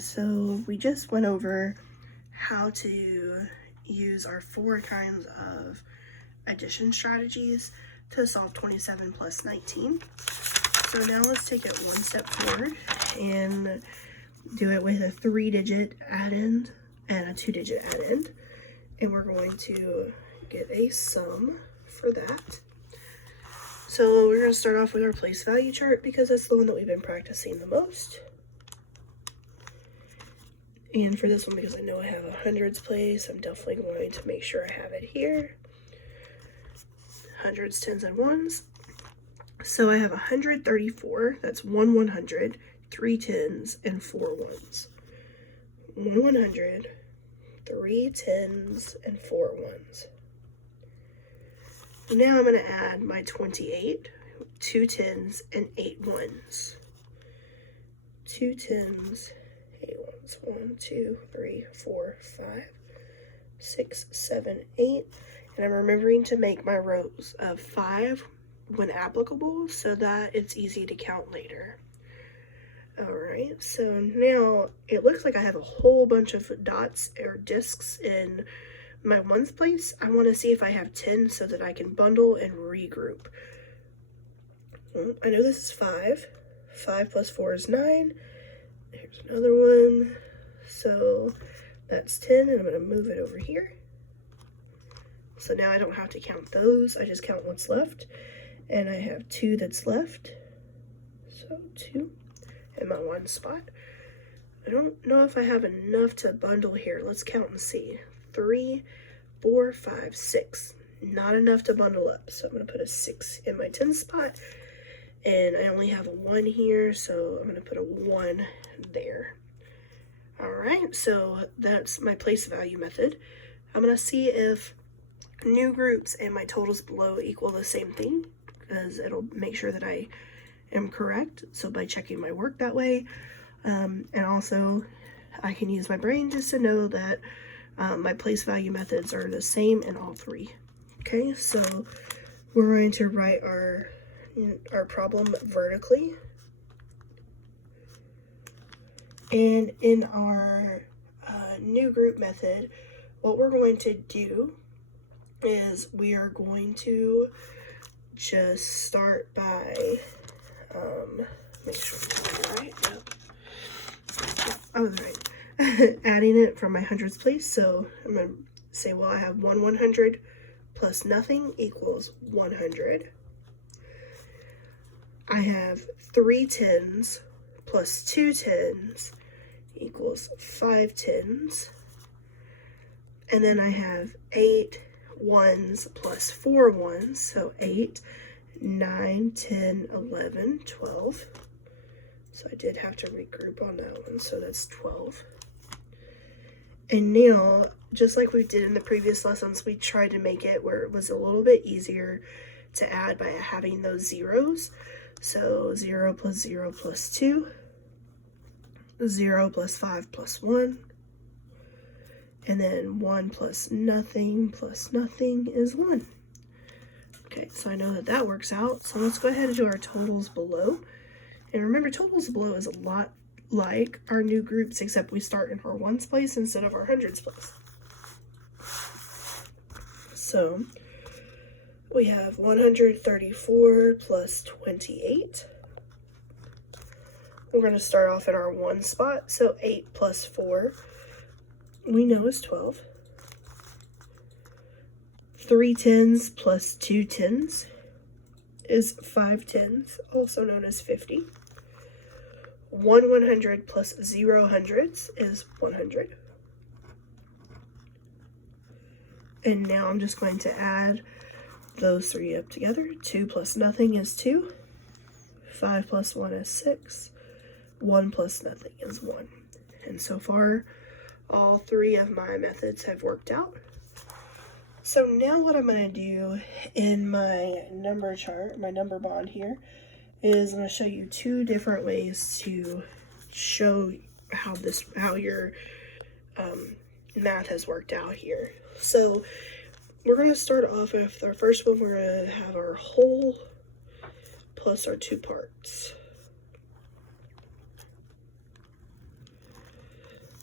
so we just went over how to use our 4 kinds of addition strategies to solve 27 plus 19. So now let's take it one step forward and do it with a 3-digit addend and a 2-digit addend. And we're going to get a sum for that. So we're going to start off with our place value chart because that's the one that we've been practicing the most. And for this one, because I know I have a hundreds place, I'm definitely going to make sure I have it here. Hundreds, tens, and ones. So I have 134, that's 1 100, 3 tens, and 4 ones. 1 100, 3 tens, and 4 ones. Now I'm going to add my 28, 2 tens, and 8 ones. 2 tens, 8 ones. 1, 2, 3, 4, 5, 6, 7, 8. And I'm remembering to make my rows of 5 when applicable so that it's easy to count later. Alright, so now it looks like I have a whole bunch of dots or discs in my ones place. I want to see if I have 10 so that I can bundle and regroup. I know this is 5. 5 plus 4 is 9. Here's another one. So that's 10, and I'm going to move it over here. So now I don't have to count those. I just count what's left. And I have 2 that's left. So 2 in my 1 spot. I don't know if I have enough to bundle here. Let's count and see. 3, 4, 5, 6. Not enough to bundle up. So I'm going to put a 6 in my 10 spot. And I only have a 1 here, so I'm going to put a 1 there. Alright, so that's my place value method. I'm going to see if new groups and my totals below equal the same thing, because it'll make sure that I am correct. So by checking my work that way, and also I can use my brain just to know that my place value methods are the same in all 3. Okay, so we're going to write our problem vertically. And in our new group method, what we're going to do is we are going to just start by, make sure I'm right, yep. I was right. Adding it from my hundreds place. So I'm going to say, well, I have 1 100 plus nothing equals 100. I have 3 tens plus 2 tens equals 5 tens. And then I have 8 ones plus 4 ones, so 8, 9, 10, 11, 12. So I did have to regroup on that one, so that's 12. And now, just like we did in the previous lessons, we tried to make it where it was a little bit easier to add by having those zeros. So 0 plus 0 plus 2, 0 plus 5 plus 1, and then 1 plus nothing is 1. Okay, so I know that that works out. So let's go ahead and do our totals below. And remember, totals below is a lot like our new groups, except we start in our ones place instead of our hundreds place. So we have 134 plus 28. We're going to start off in our 1 spot, so 8 plus 4 we know is 12. 3 tens plus 2 tens is 5 tens, also known as 50. 1 100 plus 0 hundreds is 100. And now I'm just going to add those 3 up together. 2 plus nothing is 2. 5 plus 1 is 6. 1 plus nothing is 1. And so far, all 3 of my methods have worked out. So now what I'm going to do in my number chart, my number bond here, is I'm going to show you 2 different ways to show how your math has worked out here. So we're going to start off with our first one. We're going to have our whole plus our 2 parts.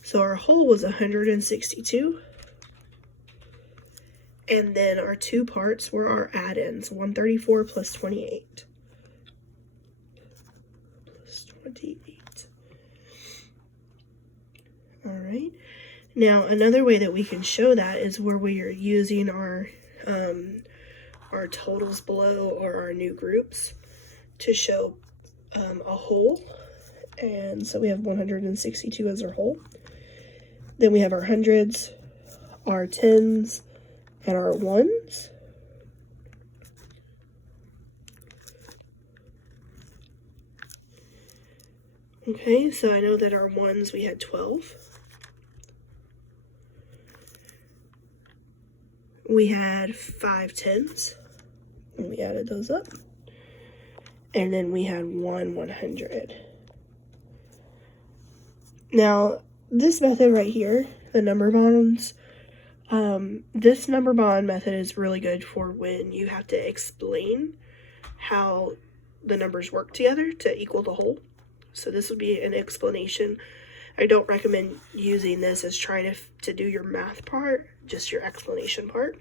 So our whole was 162. And then our two parts were our add-ins, 134 plus 28. Plus 28. All right. Now, another way that we can show that is where we are using our totals below or our new groups to show a whole. And so we have 162 as our whole. Then we have our hundreds, our tens, and our ones. Okay, so I know that our ones, we had 12. We had 5 tens, and we added those up. And then we had 1 100. Now, this method right here, the number bonds, this number bond method is really good for when you have to explain how the numbers work together to equal the whole. So this would be an explanation. I don't recommend using this as trying to do your math part, just your explanation part.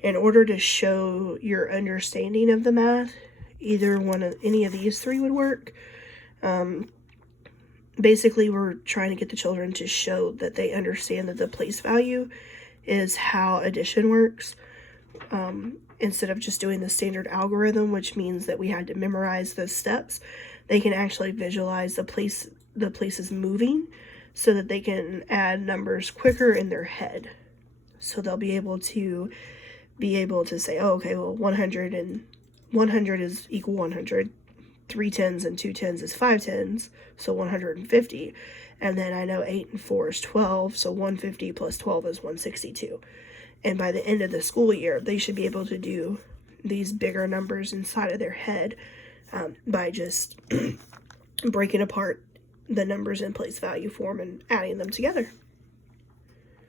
In order to show your understanding of the math, any of these three would work. Basically, we're trying to get the children to show that they understand that the place value is how addition works, instead of just doing the standard algorithm, which means that we had to memorize those steps. They can actually visualize the places moving so that they can add numbers quicker in their head. So they'll be able to say, oh, okay, well, 100 is equal 100. 3 tens and 2 tens is 5 tens, so 150. And then I know 8 and 4 is 12, so 150 plus 12 is 162. And by the end of the school year, they should be able to do these bigger numbers inside of their head by just breaking apart the numbers in place value form and adding them together.